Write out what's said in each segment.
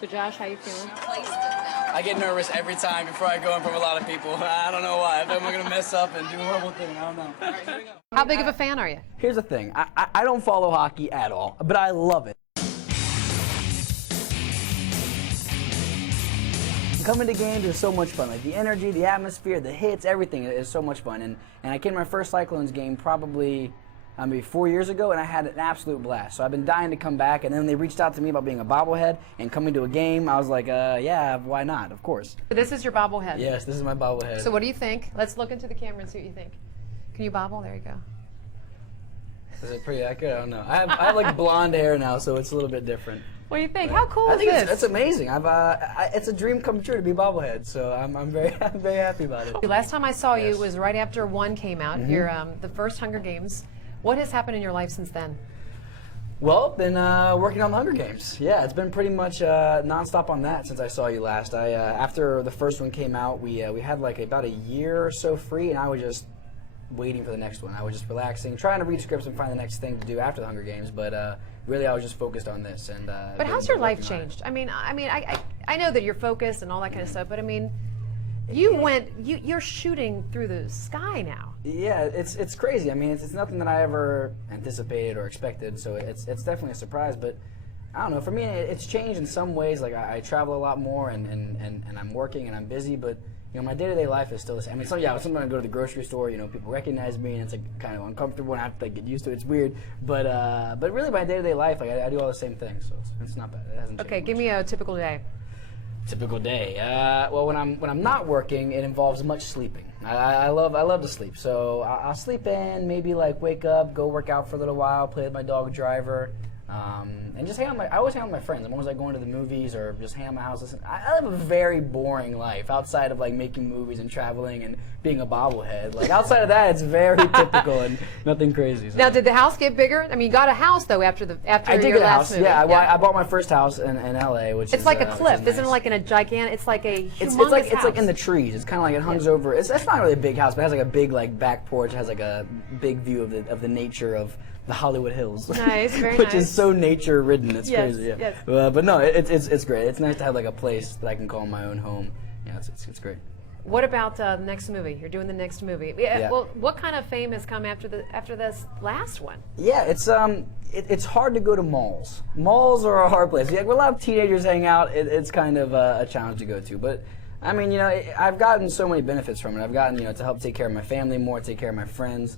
So Josh, how you feeling? I get nervous every time before I go in front of a lot of people. I don't know why. I feel I'm going to mess up and do a horrible thing. I don't know. All right, here we go. How big of a fan are you? Here's the thing. I don't follow hockey at all, but I love it. Coming to games is so much fun. Like the energy, the atmosphere, the hits, everything is so much fun. And I came to my first Cyclones game probably 4 years ago, and I had an absolute blast. So I've been dying to come back, and then they reached out to me about being a bobblehead and coming to a game. I was like, yeah, why not? Of course. This is your bobblehead. Yes, this is my bobblehead. So what do you think? Let's look into the camera and see what you think. Can you bobble? There you go. Is it pretty accurate? I don't know. I have like blonde hair now, so it's a little bit different. What do you think? How cool is this? this? It's amazing. It's a dream come true to be bobblehead, so I'm very happy about it. Last time I saw you was right after 1 came out. You're the first Hunger Games. What has happened in your life since then? Well, been working on the Hunger Games. Yeah, it's been pretty much nonstop on that since I saw you last. After the first one came out, we had like about a year or so free, and I was just waiting for the next one. I was just relaxing, trying to read scripts and find the next thing to do after the Hunger Games, but really I was just focused on this. And but how's your life changed? I mean, I know that you're focused and all that kind of stuff, but I mean, you're shooting through the sky now. Yeah, it's crazy. I mean, it's nothing that I ever anticipated or expected, so it's definitely a surprise. But I don't know. For me, it's changed in some ways. Like I travel a lot more, and I'm working and I'm busy, but you know, my day-to-day life is still the same. I mean, sometimes I go to the grocery store, you know, people recognize me, and it's like kind of uncomfortable, and I have to like, get used to it. It's weird, but really, my day-to-day life, like I do all the same things, so it's not bad. It hasn't changed Okay, give me a typical day. Typical day. Well, when I'm not working, it involves much sleeping. I love to sleep, so I'll sleep in, maybe like wake up, go work out for a little while, play with my dog Driver. And just hang out I always hang out with my friends. I'm always like going to the movies or just hang out at my house. Listen, I live a very boring life outside of like making movies and traveling and being a bobblehead. Like outside of that, it's very typical and nothing crazy. So. Now, did the house get bigger? I mean, you got a house though after I did your get a last house. movie. Yeah, I bought my first house in LA, which it's is like a cliff, nice. isn't it? Like in a gigantic. It's like a humongous it's like house. in the trees. It's kind of like it hangs over. It's not really a big house, but it has like a big like back porch. It has like a big view of the nature of the Hollywood Hills. Nice, very which nice. is so nature ridden. It's Yes, crazy. Yeah. yes. But no, it's great. It's nice to have like a place that I can call my own home. Yeah, it's great. What about the next movie? You're doing the next movie. Yeah. Well, what kind of fame has come after this last one? Yeah, it's hard to go to malls. Malls are a hard place. Yeah, where a lot of teenagers hang out, it's kind of a challenge to go to. But I mean, you know, I've gotten so many benefits from it. I've gotten, you know, to help take care of my family more, take care of my friends.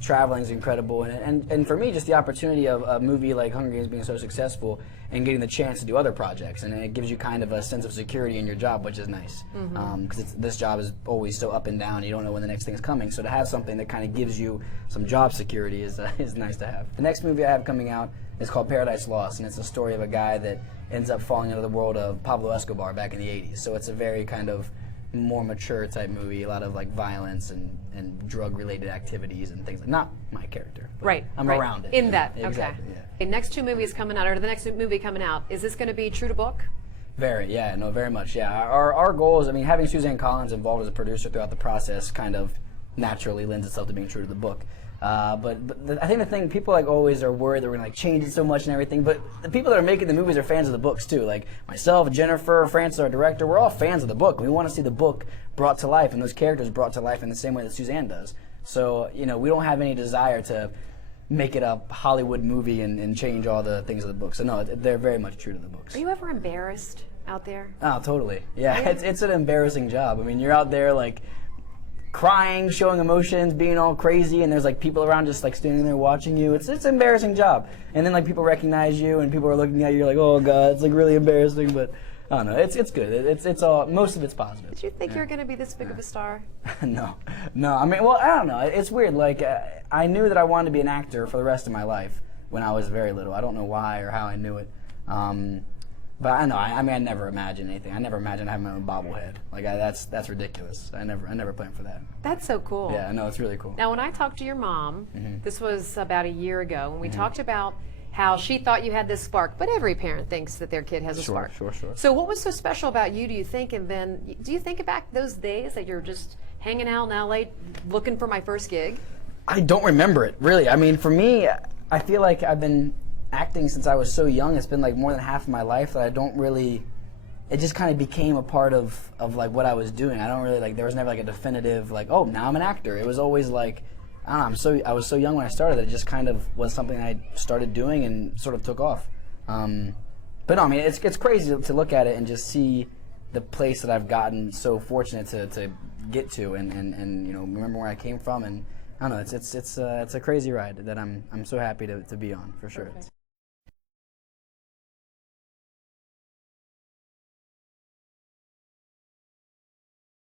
Traveling is incredible, and for me, just the opportunity of a movie like Hunger Games being so successful and getting the chance to do other projects, and it gives you kind of a sense of security in your job, which is nice. Because this job is always so up and down; you don't know when the next thing is coming. So to have something that kind of gives you some job security is nice to have. The next movie I have coming out is called Paradise Lost, and it's a story of a guy that ends up falling into the world of Pablo Escobar back in the '80s. So it's a very kind of more mature type movie, a lot of like violence and drug related activities and things like not my character. But Right. I'm right. around it. In that. Exactly, Okay. yeah. Okay, next 2 movies coming out, or the next movie coming out, is this going to be true to book? Very, yeah, no, very much, yeah. Our goal is, I mean, having Suzanne Collins involved as a producer throughout the process kind of naturally lends itself to being true to the book. But I think the thing, people like always are worried that we're gonna like change it so much and everything, but the people that are making the movies are fans of the books too. Like myself, Jennifer, Francis, our director, we're all fans of the book. We want to see the book brought to life and those characters brought to life in the same way that Suzanne does. So, you know, we don't have any desire to make it a Hollywood movie and change all the things of the book. So no, they're very much true to the books. Are you ever embarrassed out there? Oh, totally. Yeah, it's an embarrassing job. I mean, you're out there like crying, showing emotions, being all crazy, and there's like people around just like standing there watching you. It's an embarrassing job. And then like people recognize you and people are looking at you, you're like, oh god, it's like really embarrassing, but I don't know, it's good. It's all, most of it's positive. Did you think you were going to be this big of a star? No. I mean, well, I don't know. It's weird. Like, I knew that I wanted to be an actor for the rest of my life when I was very little. I don't know why or how I knew it. But I know. I mean, I never imagined anything. I never imagined having my own bobblehead. Like, that's ridiculous. I never planned for that. That's so cool. Yeah, I know, it's really cool. Now, when I talked to your mom, this was about a year ago, and we talked about how she thought you had this spark, but every parent thinks that their kid has a spark. Sure. So what was so special about you, do you think? And then, do you think back those days that you're just hanging out in LA looking for my first gig? I don't remember it, really. I mean, for me, I feel like I've been acting since I was so young. It's been like more than half of my life that I don't really. It just kind of became a part of like what I was doing. I don't really like. There was never like a definitive like, oh, now I'm an actor. It was always like, I don't know. I was so young when I started that it just kind of was something I started doing and sort of took off. But no, I mean, it's crazy to look at it and just see the place that I've gotten so fortunate to get to, and you know, remember where I came from, and I don't know, it's a crazy ride that I'm so happy to be on, for sure. Perfect.